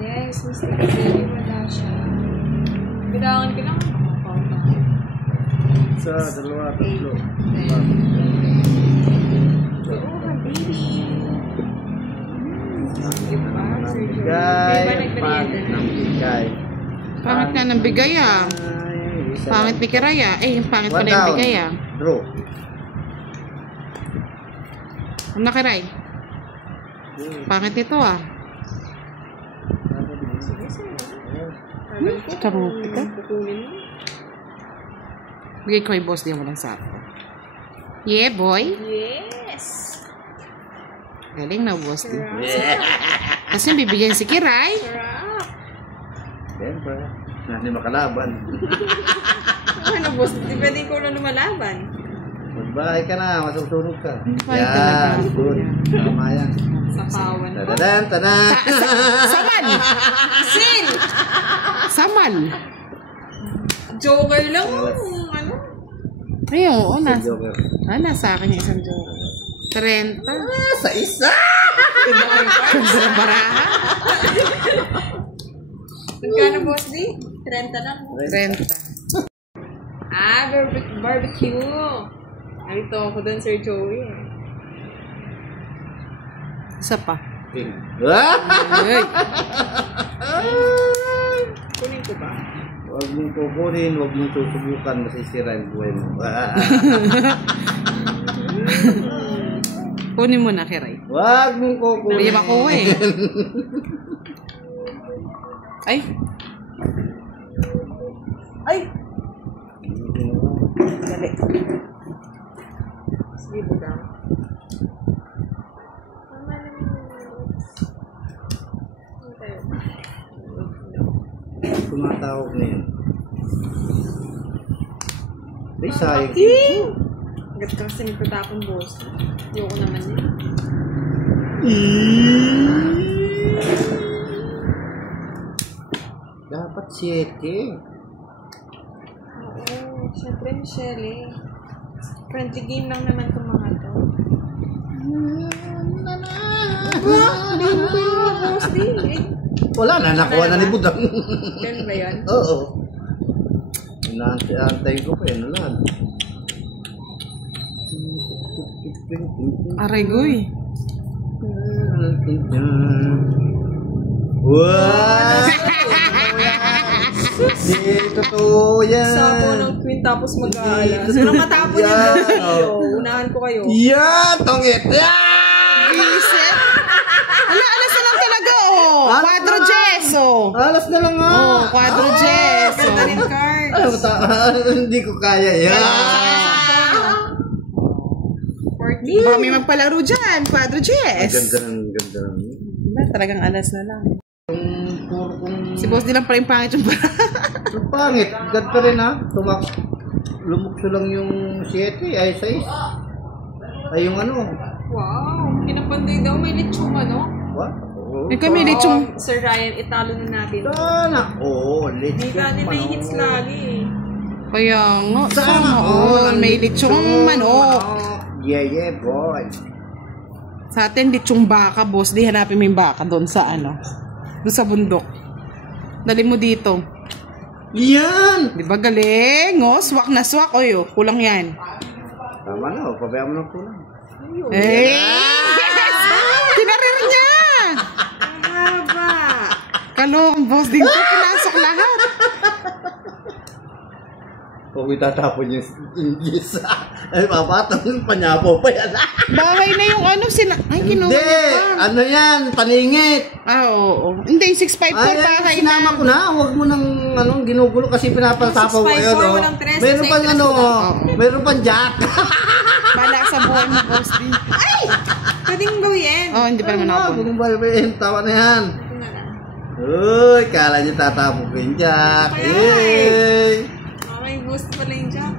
Yes, mas nagkakali wala siya. Kailangan ko lang. Isa, dalawa, tatlo. Oo, baby. Bigay. Pangit ng bigay. Pangit nga ng bigay ah. Pangit bikiray ah. Eh, yung pangit pala yung bigay ah. Draw. Ang nakiray. Pangit ito ah. Karupi ka. Bigay ko yung boss, di mo lang sa ako. Yeah, boy. Yes. Galing na, boss. Kasi bibigyan si Kiray. Sarap. Siyempre. Hindi makalaban. Ano, boss? Di pwede ko na lumalaban. Magbahay ka na, masusunog ka. Magbahay talaga. Good. Tama yan. Sapawan pa. Tadadan, tadan. Saman! Sin! Saman! Joker lang. Ano? Ay, oo. Joker. Nasa akin yung isang joker. 30. Sa isa! Ganda ng baraha. Magkano, boss, di? 30 lang. 30. Ah, barbecue. Narito ako dun, Sir Joey. Isa pa. King. Ay. Kunin ko ba? Huwag mong kukunin, huwag mong susubukan, masisira yung buhay mo. Kunin mo na, Kiray. Huwag mong kukunin. Hindi makuha eh. Ay. Ay! Dali. Sige, budang. Tama naman yun. Ano tayo? Tumatawag na yun. Ay, sayang. Agad ka kasi nagtatapon, boss. Ayoko naman yun. Dapat 7. Oo, syempre, Michelle eh. Friendly game lang naman itong mga to. Hindi mo ba yung mga boss di? Wala na, nakuha na ni Budang. Ganun ba yan? Oo. Inaantay ko pa yun, wala. Aray, guy. Wow! Hindi totoo yan. Sapo ng queen tapos mag-aalas. Pero matapon yung boss kayo. Unahan ko kayo. Yan! Tongit! Yan! Reset. Ala, alas na lang talaga oh. Quadro Jess oh. Alas na lang nga. Oh, Quadro Jess. Ganda rin cards. Hindi ko kaya yan. Baka may magpalaro dyan. Quadro Jess. Ganda ng. Talagang alas na lang. Puro kong... Si boss di lang pala yung pangit yung para. Ang pangit. Ganda rin ha. Lumukso lang yung 7 ay 6. Ay yung ano. Wow. Kinapanday daw. May lechong ano? What? May kami lechong. Sir Ryan, italo na natin. Sana. Oo, lechong. Hindi natin may hits lagi eh. Kaya nga. Sana all. May lechong manok. Yeah, boy. Sa atin, lechong baka, boss. Di hanapin mo yung baka doon sa ano. Doon sa bundok. Dali mo dito. Yan! Di ba galing? Oh, swak na swak. Oy, oh, kulang yan. Tama na, pabayaan mo ng kulang. Eh! Yes! Kinarir niya! Haba. Kalong, boss. Din ko pinasok lahat. Kung itatapon yung yes. Ay, mapatang panyapo pa yan. Bahay na yung ano, ay, kinuha Hindi! niya pa. Ano yan? Paningit! Ah, oo. Hindi, 654 bahay na. Sinama ko na. Huwag mo nang ginugulo kasi pinapatapaw ko 654, yun. walang tres. Meron pang Sa meron pang jack. Bala sa buhay mo, boss. Din. Ay! Pwede mong gawin. Oh, hindi pa naman ako. Kung balbayin, tawa na yan. Ito na lang. Uy, kala niyo tatapon ko yung jack. Yay! Okay, boost pala yung jack.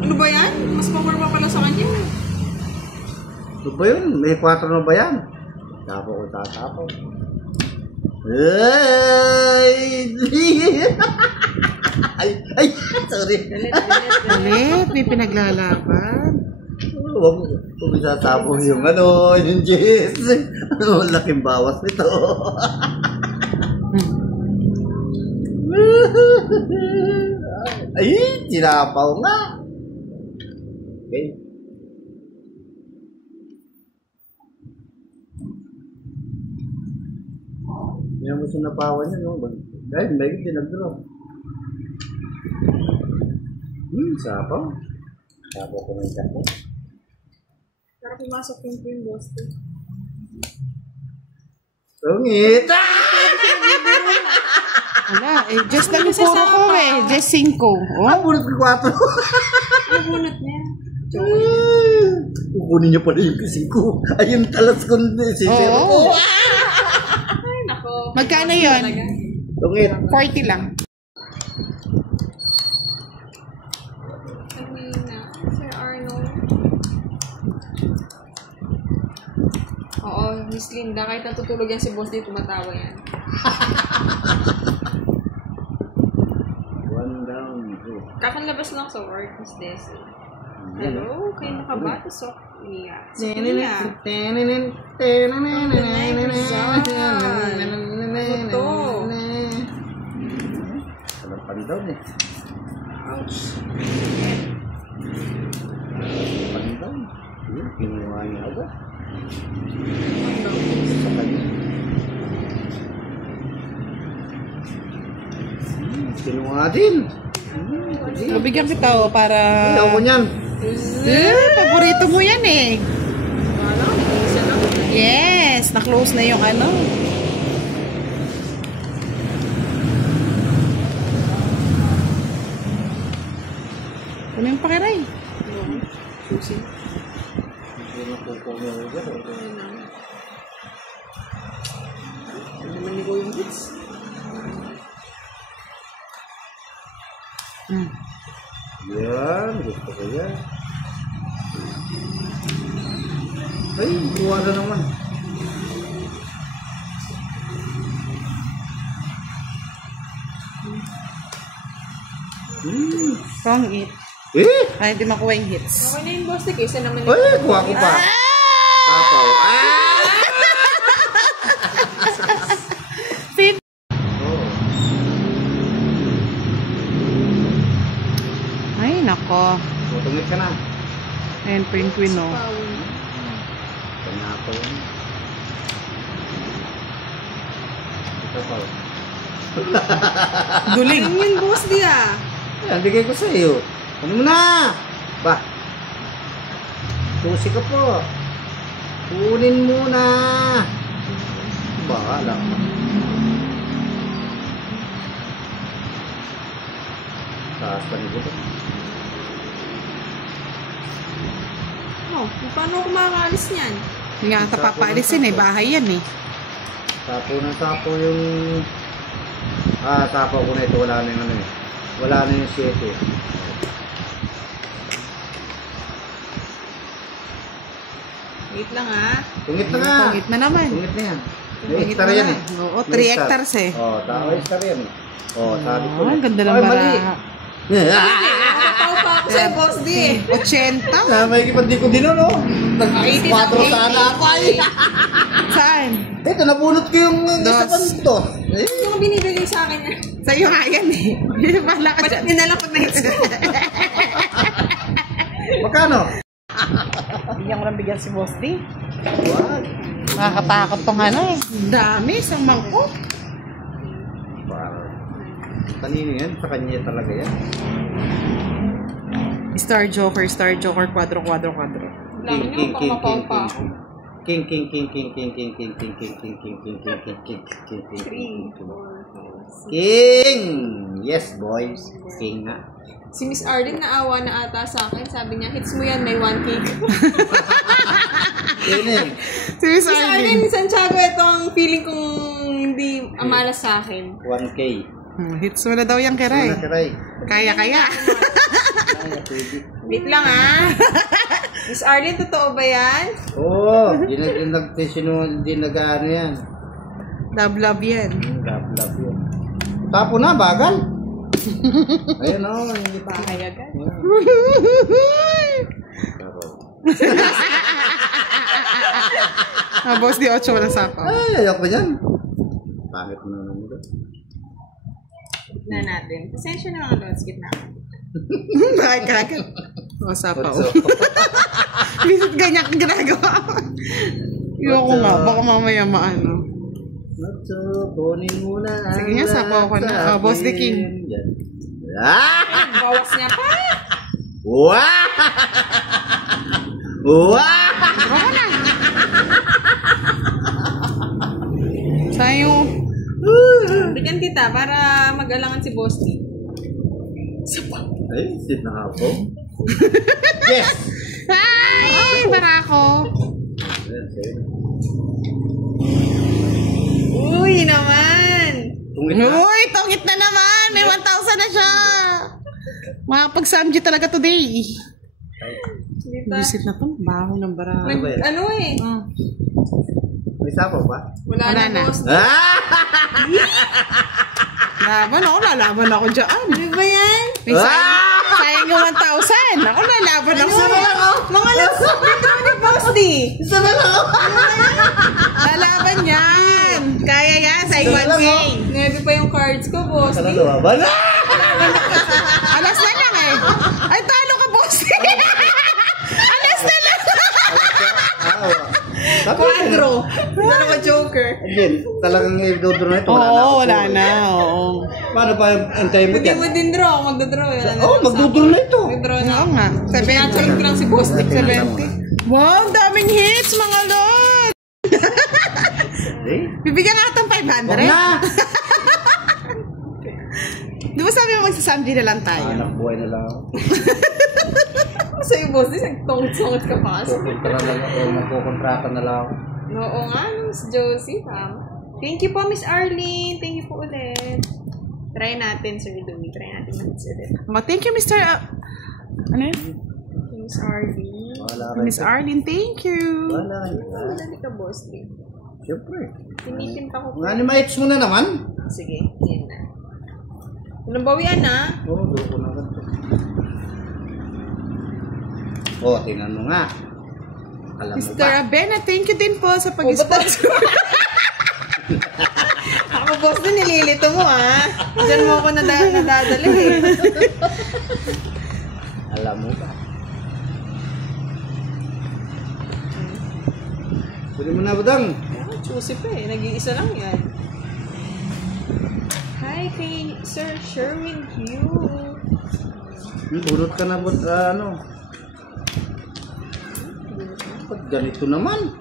Ano ba yan? Mas pa pala sa kanya. Ano ba yun? May 4 na ba yan? Tapo ko tatapo. Ay! Ay! Sorry. Ulit, may pinaglalaban. Huwag isasapon yung yung Jess. Laking bawas nito. Ay, sinapaw nga. Okay. Yan mo sinapawan niya, no? Dahil may dinag-draw. Sapaw. Sapaw ko ng sapaw. Para pumasok yung boss. Tungit! Wala, just lang yung puro ko just 5. Oh. Bunot ko 4. Nabunot niya. Kukunin niyo pala yung kasi ko. Ayun talas ko si Oo. Ay, nako. Magkano yun? Tungit. 40 lang. Sir Arnold. Oo, Miss Linda, kahit natutulog yan si boss dito, tumatawa yan. One down. Kakanlabas lang sa work, Miss Desi. Hello, kayo nakabatos, yeah. Sophia. Ito. Salapan daw eh. Ouch. Salapan daw. Yun, kinuha niya ako. Sa kanya. Kinuha din. Mabigyan kita para... Ayaw ko niyan. Paborito mo yan eh. Wala, isa lang. Yes, na-close na yung ano. Ano yung pakiray? Susi. Hindi na po po niya ulit. Ano naman ni yung hits? Yan, gusto ko yan. Ay, kuha na naman. Wrong it. Ay, hindi makuha yung hits. Okay na yung boss, isa naman Ay, kuha ko pa. Tapaw. Fin. Ay, nako. Tungit ka na. Ayun po yung queen, no? Panyapaw yan. Tapaw. Duling. Ayun yun, boss, di ah. Yan, bigay ko sa iyo. Ano mo na? Ba? Susi ka po. Kunin mo na. Bahala ka. Taas pa nito ba? Oh, paano ako makakaalis niyan? Hindi nga ata papaalisin eh. Bahay yan eh. Sapo na sapo yung... sapo ko na ito. Wala na yung ano eh. Wala na yung 7. Wait lang ah. Tungit na nga. Pangit na naman. Tungit na yan. May Pangit hektar na yan nga. eh. Oo, May 3 hectares eh. Tama hektar yan. Sabi ko. Oh, ang ganda ng Ay, mali. bara. Nakataw pa ako sa'yo, boss di eh. 80? May kipandi ko din ano. Nag-4 sana ako ay. Saan? Ito, nabunot ko yung isa Dos. pa dito. Yung binibigay sa akin na. Sa'yo nga yan eh. Wala ka dyan. Yun na lang pag na-hits ko. Magkano? Bigyan ko lang bigyan si Boss D. What? Nakakatakot tong ano eh. Dami, isang mangkok. Wow. Kanino yan? Sa kanya talaga yan. Star Joker, quadro. Lang nyo, pang mapaw pa ako. King. 3, 4, 5. King! Yes, boys. King nga. Si Miss Arden naawa na ata sa akin. Sabi niya, hits mo yan, may 1 cake. King yan. Si Miss Miss Arden, Arlene. Santiago, ito ang feeling kong hindi amalas sa akin. 1K. Hits mo na daw yung kiray. Kiray. Kaya. Kaya, pwede. Wait lang ah. Miss Arden, totoo ba yan? Oo. Di nag-ano yan. Love yan. Love yun. Tapo na, bagal. Ayun o. Hindi pa. Bahay agad. Boss D, 8 wala sapaw. Ay, ayok ko yan. Pangit mo naman ito. Na natin. Pasensya na mga lods, gitna. Bakit kagad? O, sapa o. Bisit ganyan ang ginagawa. Ayoko nga, baka mamaya maano. Lotso, kunin mo na. Sige nga, sapa ko na. Boss the King. Ah! Bawas niya pa. Wow! Wow! Baka na. Sa'yo. Bigyan kita para mag-alangan si Boss D. Ay, sit na ako. Yes! Hi! Barako. Uy naman! Tungit na. Uy, tungit na naman. May 1,000 na siya. Makapag-samji talaga today. Dito. Visit na to. Baho ng barako. Ano eh? May sapaw ba? Wala Wala na, na. Boss D. Ah! Laban ako. Lalaban ako dyan. Ano ba yan? May sayang yung 1,000. Ako lalaban ako. Mga lods, dito ni Boss D. Isa na lang ako. Lalaban yan. Kaya yan. Sa 1K. 9 pa yung cards ko, Boss D. Ano ba? Bala! Alas na lang eh. Ay, talo ka, boss. Alas na lang. Quadro. Dalawa joker. Again, talagang i-draw na ito. Oo, wala na. Oo. Paano pa antayin mo Hindi dyan? mo din draw. Magdodraw. Oo, magdudraw na ito. Magdodraw na. Oo nga. Pinacharot ko lang si Boss D. 70. Wow, ang daming hits, mga lord. Eh? Bibigyan nga itong 500. Wag na! Di ba sabi mo magsasamdi na lang tayo? Anak buhay na lang ako. Sa'yo, Boss D, nagtungit-tungit ka pa. Kukontra na lang ako, magkukontrata na lang ako. Oo nga, Miss Josie. Thank you po, Miss Arlene. Thank you po ulit. Try natin, Sir Dumi. Try natin mag-hits ulit. Oh, thank you, Mr. Ano yun? Miss Arlene. Wala kayo. Miss Arlene, thank you. Wala kayo. Madali ka, Boss D. Siyempre. Tinipinta ko po. Mga animates mo na naman. Sige, yan na. Walang bawian na. Oo, doon ko na ganito. Oo, tingnan mo nga. Alam mo Mr. ba? Abena, thank you din po sa pag-sponsor. Ako, Boss D, nililito mo ah. Diyan mo ako nadadala eh. Alam mo ba? Pwede mo na, Budang. Choosy pa eh. Nag-iisa lang yan. Hi kay Sir Sherwin Hugh. Bunot ka na, Bud. Ano? Ba't ganito naman?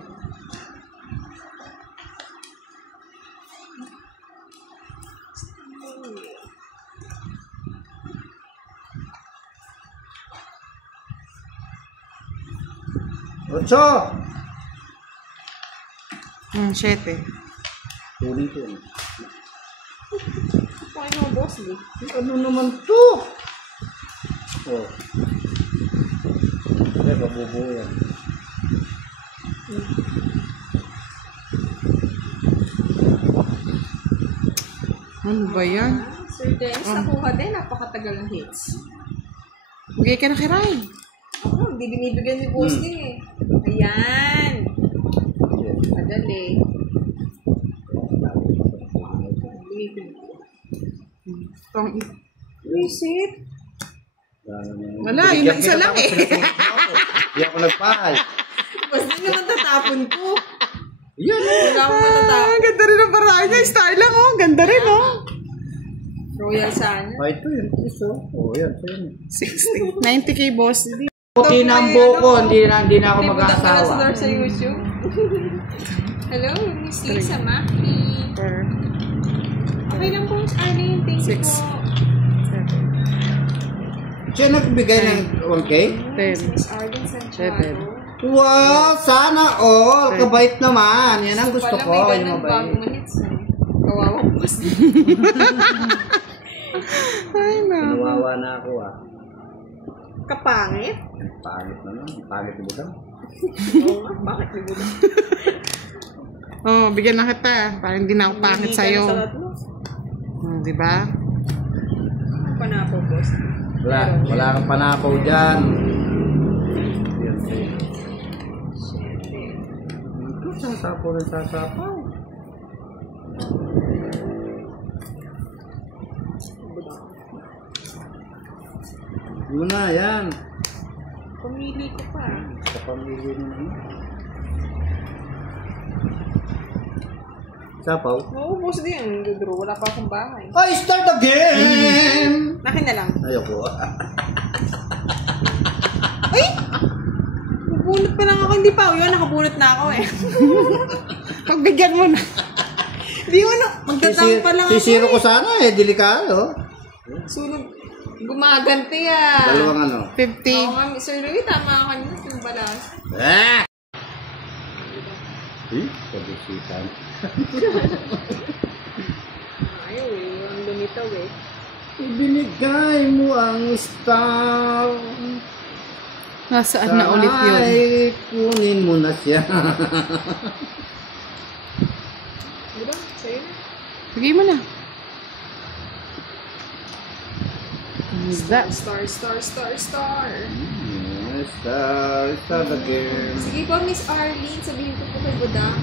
Ocho! 7. Tuloy ko. Okay mo, Boss D. Ano naman to? Oh. Kaya mabubuo yan. Ano ba yan? Sir Dennis, nakuha din. Napakatagal ng hits. Bigay ka na kay Ray. Ako, hindi binibigyan ni Boss D eh. Ayan. Madali. Visit. Wala, yun ang isa lang eh. Hindi ako nagpahal. Boss D naman tatapon ko. Yan o. Wala akong matatapon. Ganda rin ang paraan niya. Style lang oh. Ganda rin oh. Royal sana. Ay, ito yun. Iso. Oh, yan. So, yun. 60. 90K boss. Okay na ang buko. Hindi na ako Hindi mo mag-aasawa. na sa YouTube. Hello, Miss Lisa Maki. Okay lang po, Miss Arlene. Thank you po. Siya nagbigay ng 1K? 10. Miss Arlene Santiago. Wow! Sana all! Kabait naman. Yan ang gusto ko. Pala may Yung ganun bagong mabait. minutes. Kawawang Boss D. Ay na. Nawawa na ako ah. Kapangit? Pangit naman. Pangit mo daw. Oo nga, bakit may gulo? Oh, bigyan na kita. Para hindi na ako pangit sa'yo. Diba? Ano pa na ako, Boss? Wala kang panakaw dyan. Ito, sasapaw rin sasapaw. Yun na, yan. Pumili ko pa. Sa pamilya mo na. Sapaw? Maubos din yung draw. Wala pa akong bahay. I start again! Akin na lang. Ayoko. Ay! Nabunot pa lang ako. Hindi pa. Yun, nakabunot na ako eh. Pagbigyan mo na. Hindi ko na. Magtatang pa lang ako Sisiro ko sana eh. Delikado. Sunog. Gumaganti ah. Dalawang ano. 50. Oo nga, Sir Louie, tama ka niyo. Yung balas. Ah! Pagkisitan. Ayaw eh. Ang lumitaw eh. Ibinigay mo ang star. Nasaan na ulit yun? Ay, kunin mo na siya. Diba? Sa'yo na. Bigay mo na. Isda. Star, star, star, star. Star again. Sige po, Miss Arlene. Sabihin ko po kay Budang.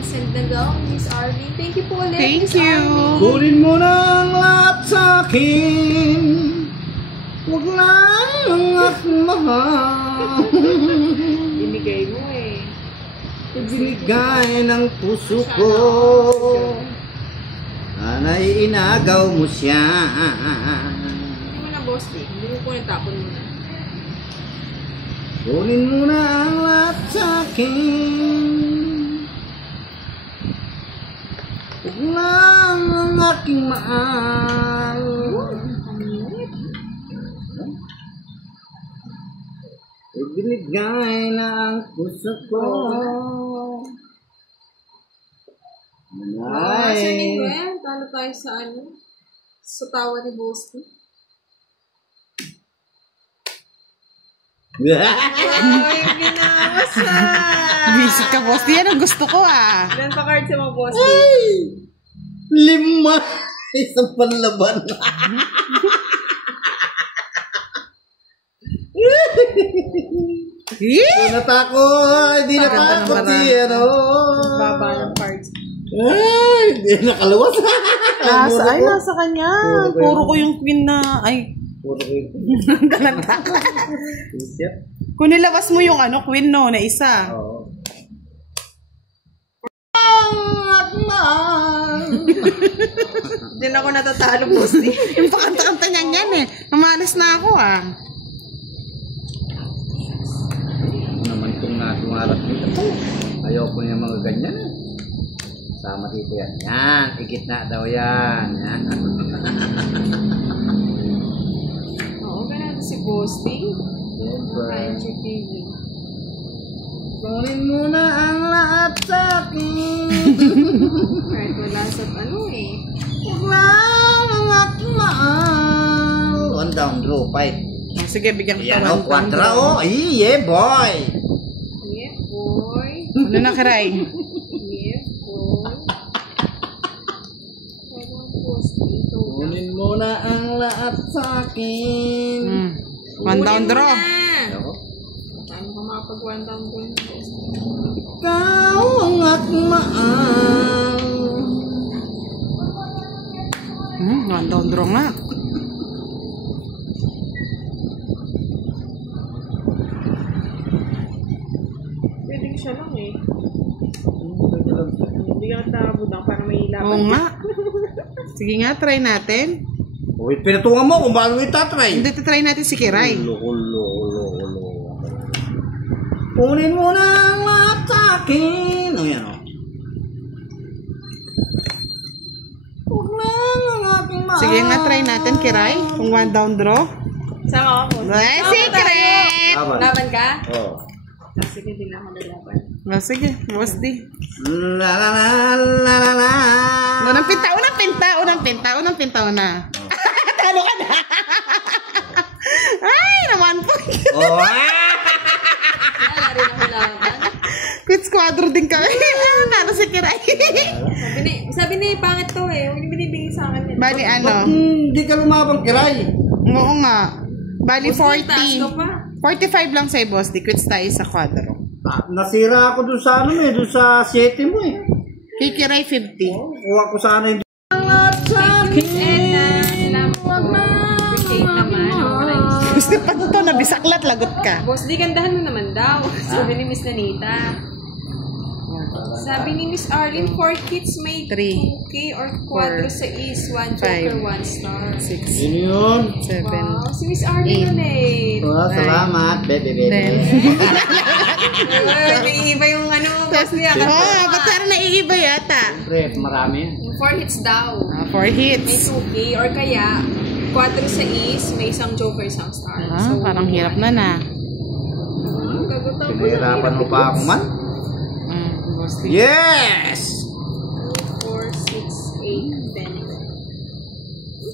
Send na daw, Miss Arlene. Thank you po ulit, Thank Miss you. Arlene. Kunin mo na ang lahat sa akin. Huwag lang at mahal. Binigay mo eh. Ibinigay ng puso ko. Sana'y inagaw mo siya. Hindi mo na, boss eh. Hindi mo po natapon mo na. Kunin mo na ang lahat sa akin. Huwag lang ang aking mahal. Ibinigay na ang puso ko. Sir Miguel, talo tayo sa ano? Sa tawa ni Boski. Ay, ginawas ah! Visit ka, boss. Yan ang gusto ko ah. Ilan pa cards mo, Boski? Ay! 5! Isang panlaban. Eh? Natakot! Hindi natakot si ano. Baba ng cards. Ay! Hindi nakaluwas. Nasa kanya. Puro ko yung queen na, ay, Puro ko ito. dalanta. Isip. Kung nilabas mo yung ano, queen no, na isa. Oo. Diyan ako natatalo, Boski. Yung pakanta-kanta niyan yan eh. Mamalas na ako ah. Naman itong natumarap dito. Ayoko niya mga ganyan. Sama dito yan. Yan. Ikit na daw yan. Yan. Oo, ganun si Boski. Siyempre. Kain si TV. Kunin mo na ang lahat sa akin. Kahit wala sa ano eh. Huwag lang ang aking mahal. One down, draw, fight. Oh, sige, bigyan kita Yan o, ng quadra o. Yeah, boy. Yeah, boy. Ano na, Kiray? Yeah, boy. Parang Boski. Kunin mo na ang lahat sa akin. One down draw. Ako? Paano ka makapag one down draw? Ikaw ang aking mahal. One down draw nga. Pwedeng siya lang eh. Bigyan kita Budang para may ilaban. Oo nga. Sige nga, try natin. Uy, pinatungan mo kung paano itatry. Hindi, try natin si Kiray. Ulo. Kunin mo na ang lahat sa akin. O yan o. Huwag lang ang aking mahal. Sige nga, try natin, Kiray. Kung one down draw. Sama ako. Ay, secret! Laban ka? Oo. Sige, hindi na ako nalaban. Oh, sige, boss di. La la la la la la. Unang pinta na. Talo ka na. Ay, naman po. Oh, Wala rin ako laban. Quit squadro din kami. Nalo si Kiray. Sabi ni pangit to eh. Huwag niyo binibigay sa akin. Bali, ano? hindi ka lumabang, Kiray? Oo nga. Bali, Taas ko 40. pa. 45 lang sa'yo, boss. Di quits tayo sa quadro. Nasira ako dun sa ano eh, dun sa 7 mo eh. Kay Kiray, 50. Kuha ko sana yung Thank you, Miss Edna. Salamat po. Appreciate naman. Maraming pag to, nabisaklat, lagot ka. Boss, di gandahan mo naman daw. Sabi ni Miss Nanita. Sabi ni Miss Arlene, 4 kids may 3, 2K or 4 sa is, 1 joker, 1 star. 6, Sino yun? 7, Wow, si Miss Arlene ulit. Oh, salamat. Bebe, bebe. 10. Naiiba yung ano, boss niya. Oh, ba't parang naiiba yata? Siyempre, marami. 4 hits daw. 4 May hits. 2K or kaya 4 sa is, may isang joker, isang star. Parang hirap na. Pinahirapan mo pa ako man? Yes! 4, 6, 8, 10.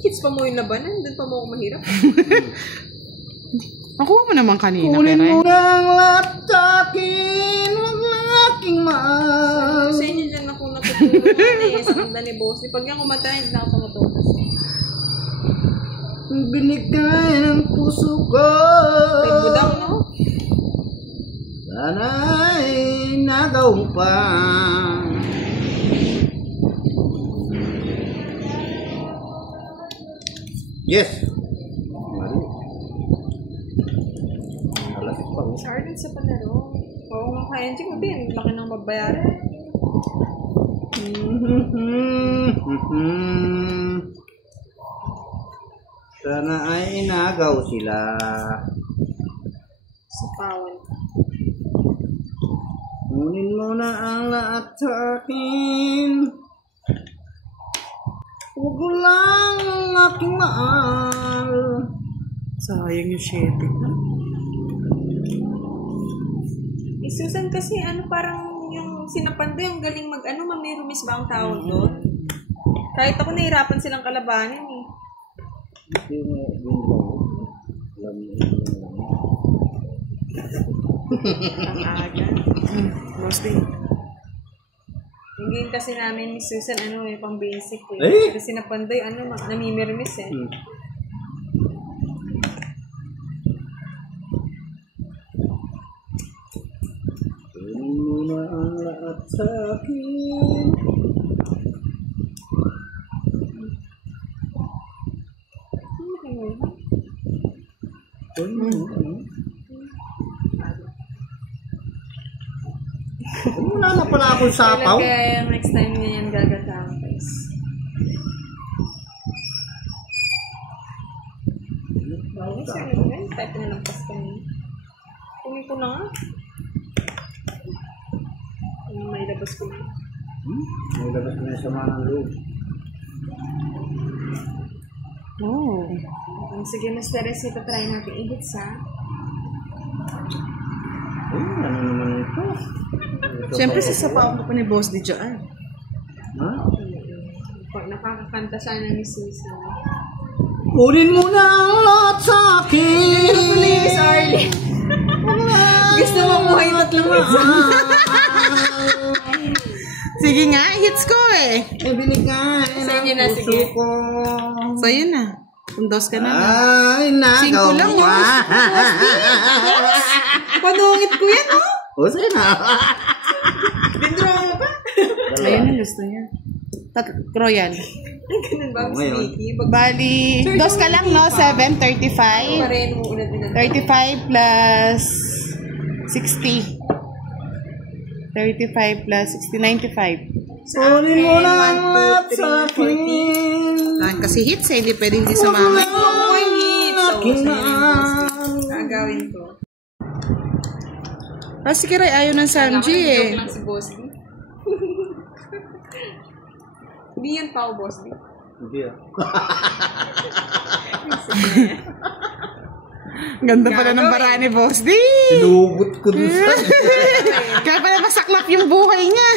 Kids pa mo yung labanan, doon pa mo ako mahirap. Nakuha mo naman kanina, Kunin Kere. mo ng lahat sa akin, wag na aking mahal. Sa inyo dyan ako natutulungan eh, sa kanda ni boss. Pag nga kumatay, hindi na ako tumutulong. Binigay ng puso ko. Kay Budang, no? Sana'y nagaw mo pa. Yes. Mali. Alas pa. Sardin sa panalo. Oo nga kaya dyan, hindi. Ang laki ng babayaran. Sana ay nagaw sila. Sa pawan. Kunin mo na ang lahat sa akin. Huwag ko lang ang aking mahal. Sayang yung 7. Eh, Susan kasi ano parang yung sinapando yung galing mag ano, mamirumis ba ang tawag doon? Kahit ako nahirapan silang kalabanin eh. Ang aga. Mostly. Yung game kasi namin ni Susan, ano eh, pang basic eh. Eh! Kasi napanday, ano, namimirmis eh. Kunin mo na ang lahat sa akin. Ano kayo yun? Wala na pala akong sapaw. Kailan kaya yung next time niya yan gagatawa, guys? Ay, sorry guys. Type na lang pas kami. Kunin ko na nga. May labas ko na. May labas na yung sama ng loob. Oh. Sige, Mas Teresita, try natin i-hits ha. Ano naman ito? Siyempre, sasapawan ko pa ni Boss di dyan. Ha? Pag nakakakanta sana ni Susan. Kunin mo na ang lahat sa akin. Please, Arlie. Gusto mo buhay tatlong hits. Sige nga, hits ko eh. Binigay Sa inyo na, ng sige. puso ko. So, yun na. Sundos ka na. Ay, nagaw 5 lang, mo. Panungit ko yan, oh. O, sige na. Dindro mo ba? Ayun ang gusto niya. Royal. Ay, ganun ba? Oo, ngayon. Sneaky. Bali, dos ka lang, no? 7, 35. Pareho mo ulit din. 35 plus 60. 35 plus 60, 95. Kunin mo na ang lahat sa akin. Kasi hits eh, hindi pwede hindi sumama. Oh, hits. So, Akin sa'yo na. yung boss. Gagawin ko. Kasi Kiray, ayaw ng Sanji eh. Joke lang si Boss D. Hindi yan pa Boss D. Hindi ah. Ganda pala ng bara ni Boss D. Sinugot ko dun sa... Kaya pala masaklap yung buhay niya.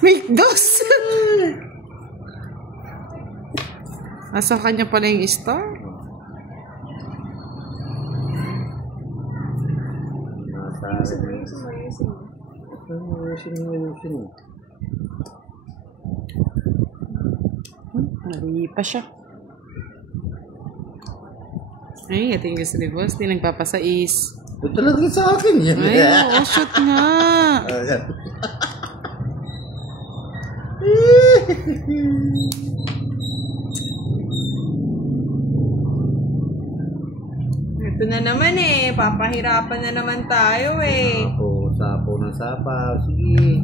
May dos. Asa kanya pala yung star? Hari pa siya. Ay, ito yung gusto ni Boss. Di nagpapasais. Ito talaga sa akin yan. Ay, oo, shoot nga. Ayan. Ito na naman eh. Papahirapan na naman tayo eh. Sapo ng sapaw. Sige.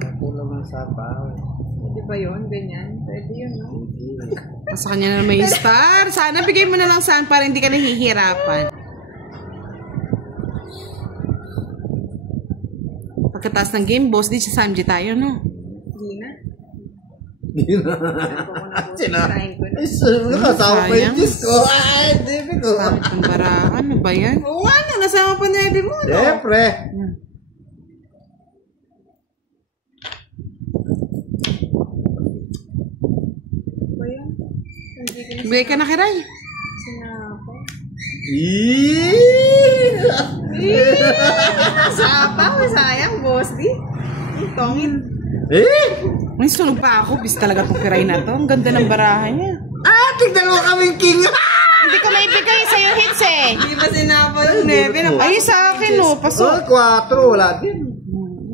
Sapo naman sapaw. Di ba yun? Ganyan? Pwede yun, no? Sa kanya na may star. Sana bigay mo na lang saan para hindi ka nahihirapan. Pagkataas ng game, boss, di sa Samji tayo, no? Hindi na. Hindi na. Sino? Trying ko na. Nakasama pa yung Diyos ko. Ay, David ko. Bakit ang barahan? Ano ba yan? Oo nga na. Nasama pa na mo, no? Siyempre. Ba yun? Hindi ko na Bigay ka na kiray. sinapa. Sapa ko, sayang, boss. Di? Ang tongit. May sunog pa ako. Bis talaga itong kiray na to. Ang ganda ng barahan niya. Tignan mo kaming king. Hindi ko maibigay sa'yo, hits eh. Di ba sinapa yung nebe? Ay, sa akin, no. Pasok. 4, wala din.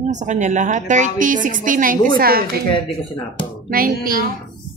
Nasa kanya lahat. 30, 60, 90 sa akin. Kaya di ko sinapaw. 90.